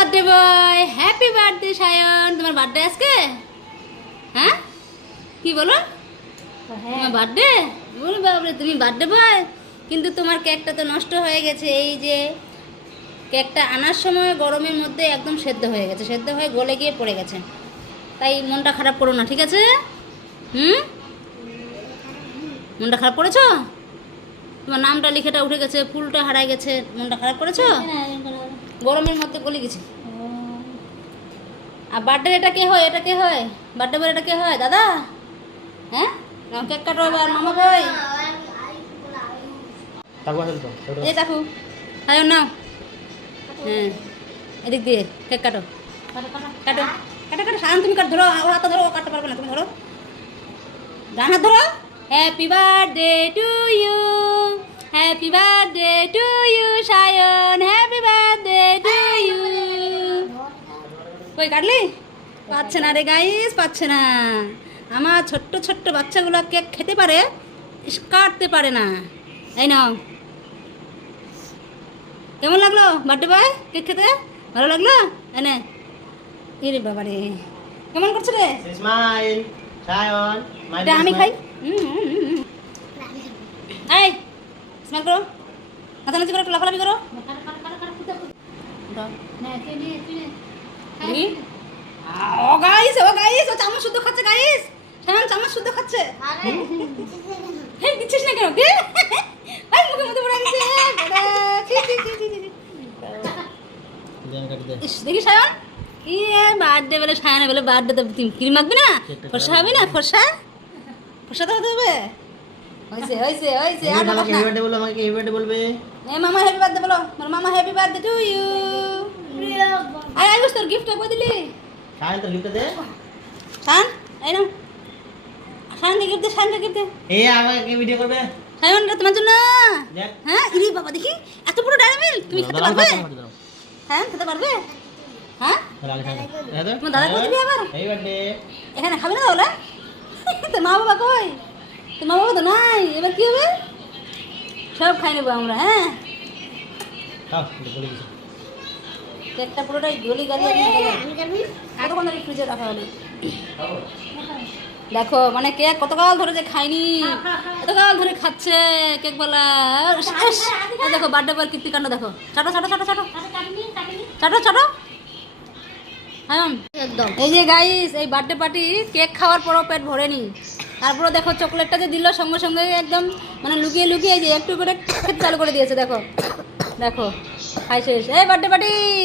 Birthday boy, happy birthday Sayan. তোমার birthday আজকে? হ্যাঁ কি বলো? তোমার বার্থডে? বল বাবরে, তুমি বার্থডে বয়, কিন্তু তোমার কেকটা তো নষ্ট হয়ে গেছে। এই যে কেকটা আনার সময় গরমের মধ্যে একদম সেদ্ধ হয়ে গেছে, সেদ্ধ হয়ে গলে গিয়ে পড়ে গেছে। তাই মনটা খারাপ করো না, ঠিক আছে? মনটা খারাপ করেছো? তোমার নামটা লিখেটা উঠে গেছে, ফুলটা হারাই গেছে, মনটা খারাপ করেছো? গরমের মধ্যে গলে গেছে। আর বার্থডে এটা কে হয়? এটা কে হয়? বার্থডে বয় এটা কে হয়? দাদা? হ্যাঁ, নাও কেক কাটো এবার। মামা কই? এই দেখো সায়ন, নাও। হ্যাঁ, এদিক দিয়ে কেক কাটো, কাটো কাটো কাটো। সায়ন তুমি কাট, ধরো ও হাতটা ধরো, ও কাটতে পারবে না, তুমি ধরো, ডান হাত ধরো। Happy birthday to you, happy birthday to you Sayan, happy birthday to you. কই কাটলি? পাচ্ছে না রে গাইস, পাচ্ছে না। আমার ছোট্ট ছোট্ট বাচ্চাগুলো কেক খেতে পারে, কাটতে পারে না। এই নাও। কেমন লাগলো বার্থডে বয় কেক খেতে? ভালো লাগলো? এনে এরে বাবা রে, কেমন করছে রে? স্মাইল সায়ন, এটা আমি খাই। এই স্মেল করো, নাচানাচি করো, লাফালাফি করো। ও গাইস, ও গাইস, ও চামচ শুদ্ধ খাচ্ছে গাইস। সায়ন চামচ শুদ্ধ খাচ্ছে। হেই দিচ্ছিস না কেন? কে? এই মুখে মধ্যে পড়ে গেছে। ইস, দেখি সায়ন, কি বার্থডে বলে সায়নে বলে বার্থডে তো ক্রিম মাখবি না? ফর্সা হবে না? ফর্সা ফর্সা তো হতে হবে। হয়েছে হয়েছে হয়েছে। আর আমাকে হ্যাপি বার্থডে বলো, আমাকে হ্যাপি বার্থডে বলবে। এ মামা হ্যাপি বার্থডে বলো। মোর মামা হ্যাপি বার্থডে টু ইউ। আই আই তোর গিফটটা কই দিলি? সায়ন তো লিখতে দে। সায়ন এই নাও, সায়নকে গিফট দে, সায়নকে গিফট দে। এই আমাকে ভিডিও করবে। সায়ন রে তোমার জন্য। দেখ। হ্যাঁ ইরি বাবা, দেখি এত বড় ডায়রি মিল্ক তুমি খেতে পারবে? হ্যাঁ খেতে পারবে? হ্যাঁ তোমার দাদা কই দিবি আবার? Happy birthday. এখানে খাবে না তাহলে? তো মা বাবা কই? তো মা বাবা তো নাই, এবার কি হবে? সব খাই নেবো আমরা। হ্যাঁ, খাও, এটা বলে দিছি। কেকটা পুরোটাই গলি গালি এতক্ষণ ধরে ফ্রিজে রাখা হলো। দেখো মানে কেক কতকাল ধরে যে খাইনি, এতকাল ধরে খাচ্ছে কেক বলা। দেখো বার্থডে বয়ের কীর্তিকাণ্ড দেখো। চাটো চাটো চাটো চাটো চাটো চাটো। হ্যাঁ একদম। এই যে গাইস, এই বার্থডে পার্টি কেক খাওয়ার পরও পেট ভরেনি। তারপরে দেখো চকলেটটা যে দিল সঙ্গে সঙ্গে একদম মানে লুকিয়ে লুকিয়ে যে একটু করে খেতে চালু করে দিয়েছে। দেখো দেখো খাই শেষ। এই বার্থডে পার্টি।